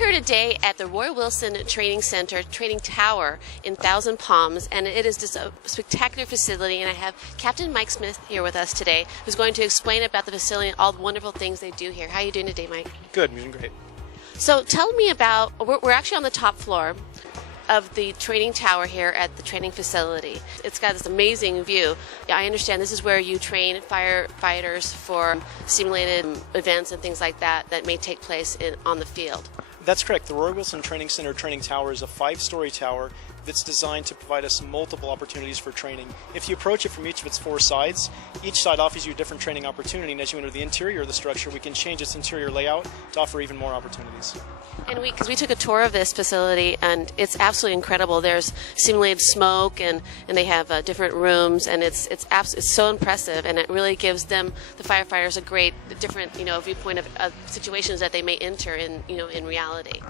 here today at the Roy Wilson Training Center, Training Tower in Thousand Palms, and it is just a spectacular facility, and I have Captain Mike Smith here with us today, who's going to explain about the facility and all the wonderful things they do here. How are you doing today, Mike? Good, I'm doing great. So tell me about, we're actually on the top floor of the training tower here at the training facility. It's got this amazing view. I understand this is where you train firefighters for simulated events and things like that that may take place on the field. That's correct. The Roy Wilson Training Center Training Tower is a 5-story tower that's designed to provide us multiple opportunities for training. If you approach it from each of its 4 sides, each side offers you a different training opportunity, and as you enter the interior of the structure, we can change its interior layout to offer even more opportunities. And because we took a tour of this facility, and it's absolutely incredible. There's simulated smoke, and they have different rooms, and it's so impressive, and it really gives them, the firefighters, a great different viewpoint of situations that they may enter in reality.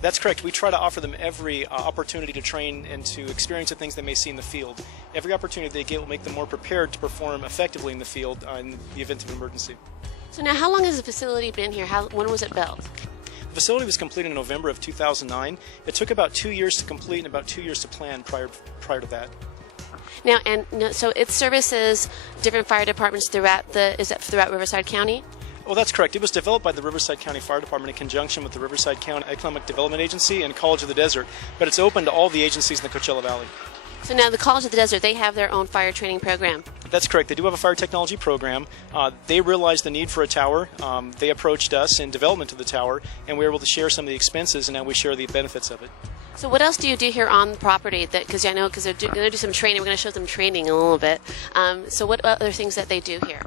That's correct. We try to offer them every opportunity to train and to experience the things they may see in the field. Every opportunity they get will make them more prepared to perform effectively in the field in the event of an emergency. So now, how long has the facility been here? When was it built? The facility was completed in November of 2009. It took about 2 years to complete and about 2 years to plan prior to that. Now, so it services different fire departments throughout Riverside County? Well, that's correct. It was developed by the Riverside County Fire Department in conjunction with the Riverside County Economic Development Agency and College of the Desert, but it's open to all the agencies in the Coachella Valley. So now the College of the Desert, they have their own fire training program. That's correct. They do have a fire technology program. They realized the need for a tower. They approached us in development of the tower, and we were able to share some of the expenses, and now we share the benefits of it. So what else do you do here on the property? Because they're going to do some training. We're going to show them training a little bit. So what other things that they do here?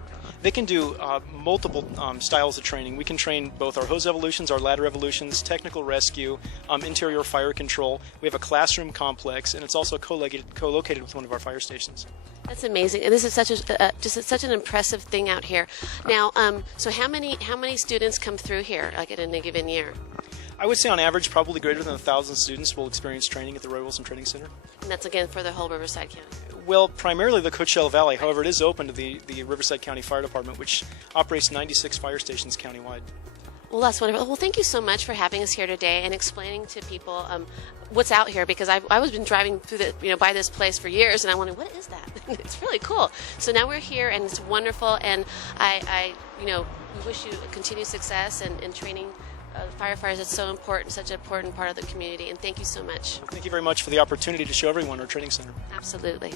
They can do multiple styles of training. We can train both our hose evolutions, our ladder evolutions, technical rescue, interior fire control. We have a classroom complex, and it's also co-located with one of our fire stations. That's amazing, and this is such an impressive thing out here. Now, so how many students come through here, like in a given year? I would say on average, probably greater than 1,000 students will experience training at the Roy Wilson Training Center. And that's again for the whole Riverside County? Well, primarily the Coachella Valley. However, it is open to the Riverside County Fire Department, which operates 96 fire stations countywide. Well, that's wonderful. Well, thank you so much for having us here today and explaining to people what's out here, because I was been driving through by this place for years, and I wondered, what is that? It's really cool. So now we're here, and it's wonderful, and I we wish you continued success in training firefighters. It's so important, such an important part of the community, and thank you so much. Thank you very much for the opportunity to show everyone our training center. Absolutely.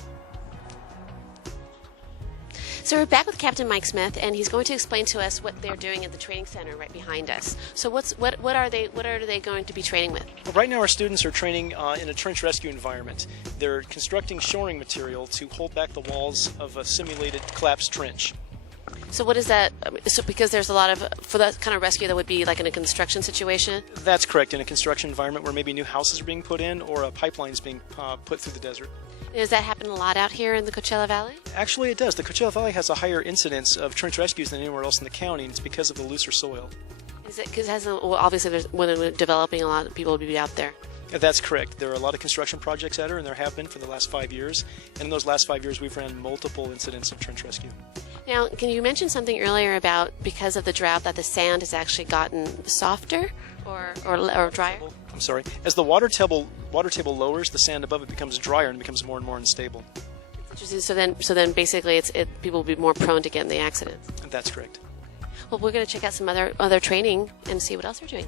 So we're back with Captain Mike Smith, and he's going to explain to us what they're doing at the training center right behind us. So what are they going to be training with? Well, right now our students are training in a trench rescue environment. They're constructing shoring material to hold back the walls of a simulated collapsed trench. So what is that? So because there's a lot of, for that kind of rescue, that would be like in a construction situation? That's correct, in a construction environment where maybe new houses are being put in or a pipeline is being put through the desert. Does that happen a lot out here in the Coachella Valley? Actually, it does. The Coachella Valley has a higher incidence of trench rescues than anywhere else in the county, and it's because of the looser soil. Is it because obviously when they're developing, a lot of people would be out there? That's correct. There are a lot of construction projects out here, and there have been for the last 5 years. And in those last 5 years, we've ran multiple incidents of trench rescue. Now, can you mention something earlier about, because of the drought, that the sand has actually gotten softer or drier? I'm sorry. As the water table lowers, the sand above it becomes drier and becomes more and more unstable. Interesting. So then basically, people will be more prone to getting the accidents. That's correct. Well, we're going to check out some other training and see what else they're doing.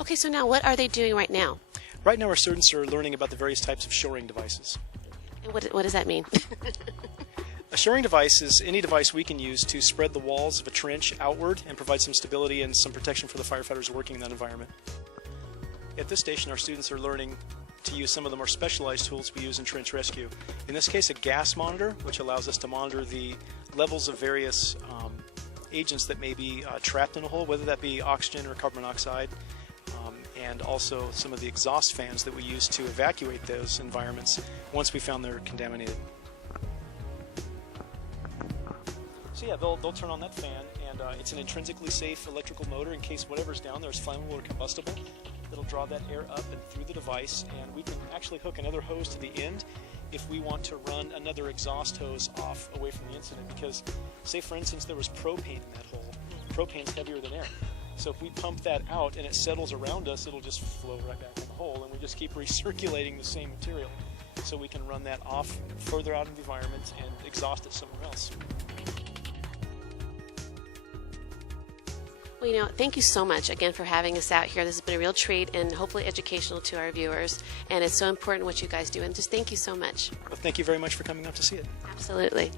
Okay, so now what are they doing right now? Right now our students are learning about the various types of shoring devices. And what does that mean? A shoring device is any device we can use to spread the walls of a trench outward and provide some stability and some protection for the firefighters working in that environment. At this station, our students are learning to use some of the more specialized tools we use in trench rescue. In this case, a gas monitor, which allows us to monitor the levels of various agents that may be trapped in a hole, whether that be oxygen or carbon monoxide, and also some of the exhaust fans that we use to evacuate those environments once we found they're contaminated. So yeah, they'll turn on that fan, and it's an intrinsically safe electrical motor in case whatever's down there is flammable or combustible. It'll draw that air up and through the device, and we can actually hook another hose to the end if we want to run another exhaust hose off away from the incident, because say for instance there was propane in that hole. Propane's heavier than air. So if we pump that out and it settles around us, it'll just flow right back in the hole, and we just keep recirculating the same material. So we can run that off further out in the environment and exhaust it somewhere else. Well, thank you so much again for having us out here. This has been a real treat and hopefully educational to our viewers. And it's so important what you guys do. And just thank you so much. Well, thank you very much for coming out to see it. Absolutely.